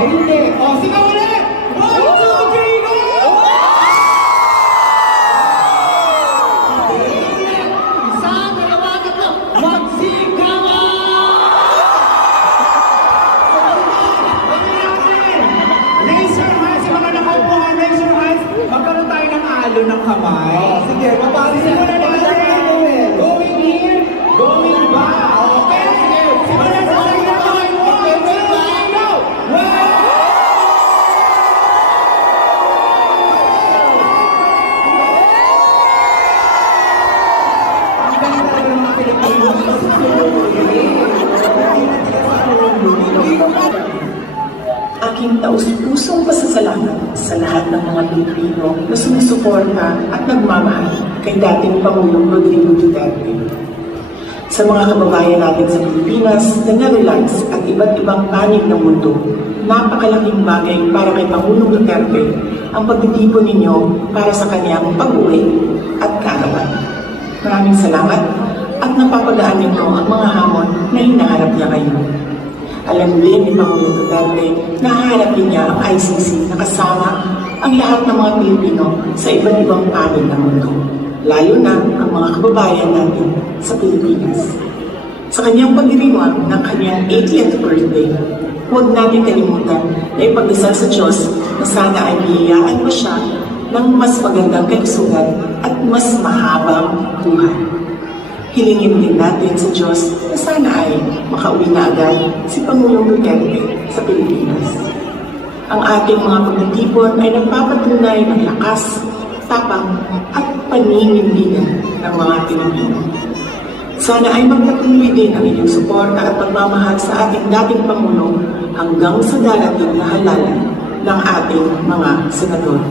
hindi. O, sigaw ulit! 1, 2, 3, go! Isa, dalawa, tatlo. Magsigawan! Raise your hands, yung mga nakaupuhan, raise your hands. Magkaroon tayo ng alo ng kamay. Sige, papasok. Simulan natin. Going here, going back. Okay? Simulan sa sa'yo na kamay. 1, 2, 3, go! Ang ganda talaga ng mga Pilipino. Aking taus-pusong pasasalamat sa lahat ng mga Pilipino na sumusuporta at nagmamahal kay dating Pangulong Rodrigo Duterte. Sa mga kababayan natin sa Pilipinas, the Netherlands at iba't ibang panig ng mundo, napakalaking bagay para kay Pangulong Duterte ang pagtitipon ninyo para sa kanyang pag-uwi at kaarawan. Maraming salamat at napapagaan ninyo ang mga hamon na hinaharap niya kayo. Alam din ni Pangulong Duterte na haharapin niya ang ICC na kasama ang lahat ng mga Pilipino sa iba't ibang panig ng mundo, lalo na ang mga kababayan natin sa Pilipinas. Sa kanyang pagdiriwang ng kanyang 80th birthday, huwag natin kalimutan na ipagdasal sa Diyos na sana ay biyayaan pa siya ng mas magandang kalusugan at mas mahabang buhay. Hilingin din natin sa Diyos na sana ay makauwi na agad si Pangulong Duterte sa Pilipinas. Ang ating mga pagtitipon ay nagpapatunay ng lakas, tapang at paninindigan ng mga Pilipino. Sana ay magpatuloy din ang inyong suporta at pagmamahal sa ating dating Pangulo hanggang sa darating na halalan ng ating mga senador.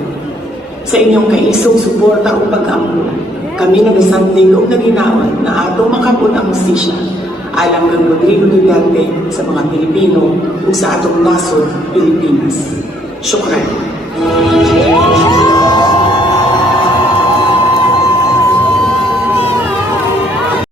Sa inyong kaisong suporta o pag-aampunan, kami nagasanting loob na ginawan na atong makapun ang hustisya alang ng Rodrigo Duterte sa mga Pilipino o sa atong nasod, Pilipinas. Syukran.